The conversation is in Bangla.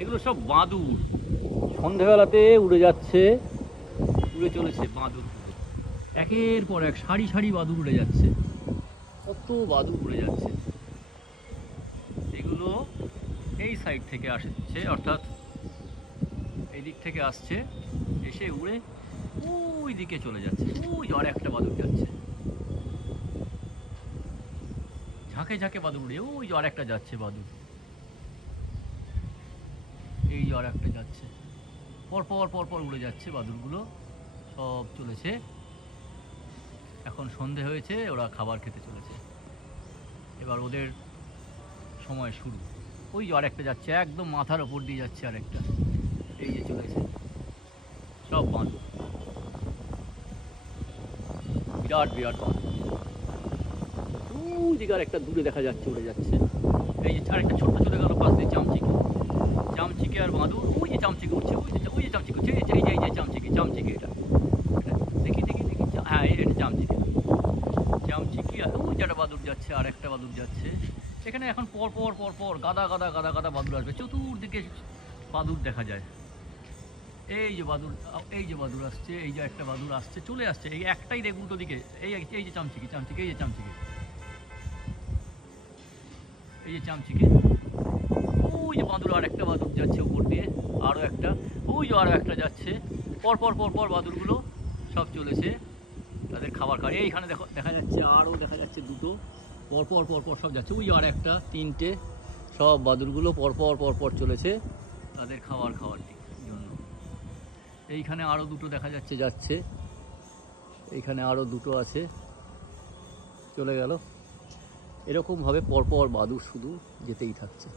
এগুলো সব বাদুর, সন্ধেবেলাতে উড়ে যাচ্ছে, উড়ে চলেছে বাদুর। একের পর এক সারি সারি বাদুর উড়ে যাচ্ছে, কত বাদুর উড়ে যাচ্ছে। এগুলো এই সাইড থেকে আসছে, অর্থাৎ এই দিক থেকে আসছে, এসে উড়ে ওই দিকে চলে যাচ্ছে। ওই আর একটা বাদুর যাচ্ছে, ঝাঁকে ঝাঁকে বাদুর উড়ে। ওই আর একটা যাচ্ছে বাদুর, এই আর একটা যাচ্ছে, পরপর পরপর উড়ে যাচ্ছে বাদুরগুলো, সব চলেছে। এখন সন্ধে হয়েছে, ওরা খাবার খেতে চলেছে, এবার ওদের সময় শুরু। ওই আর একটা যাচ্ছে, একদম মাথার ওপর দিয়ে যাচ্ছে আরেকটা, এই যে চলেছে, সব বাঁদর, বিরাট বিরাট বাঁদর। ওই দিকে আর একটা দূরে দেখা যাচ্ছে উড়ে যাচ্ছে, এই যে আরেকটা ছোট্ট চলে গেল পাশ দিয়ে, চামচিকে, চামচিকে আর বাঁদর। ওই যে চামচিকে উঠছে, ওই যে চামচিকে উঠছে, এই যে চামচিকে, চামচিকে এটা দেখি দেখি দেখি, হ্যাঁ এটা চামচিকে, চামচিকে। আর ওই যে একটা বাদুর যাচ্ছে, আর একটা বাদুর যাচ্ছে। এখানে এখন পর পর পর পর গাদা গাদা গাদা গাদা বাদুর আসবে, চতুর্দিকে বাদুর দেখা যায়। এই যে বাদুর, এই যে বাদুর আসছে, এই যে একটা বাদুর আসছে, চলে আসছে, এই একটাই দেখ উল্টো দিকে, এই যে চামচিকে, চামচিকে, এই যে চামচিকে, এই যে চামচিকে। ওই যে বাদুর, আর একটা বাদুর যাচ্ছে উপর দিয়ে, আরও একটা, ওই যে আরও একটা যাচ্ছে, পরপর পরপর বাদুরগুলো সব চলেছে তাদের খাবার খায়। এইখানে দেখো দেখা যাচ্ছে, আরও দেখা যাচ্ছে দুটো, পরপর পরপর সব যাচ্ছে, ওই আর একটা, তিনটে, সব বাদুরগুলো পরপর পরপর চলেছে তাদের খাবার খাওয়ার জন্য। এইখানে আরও দুটো দেখা যাচ্ছে যাচ্ছে, এইখানে আরও দুটো আছে, চলে গেল। এরকমভাবে পরপর বাদুর শুধু যেতেই থাকছে।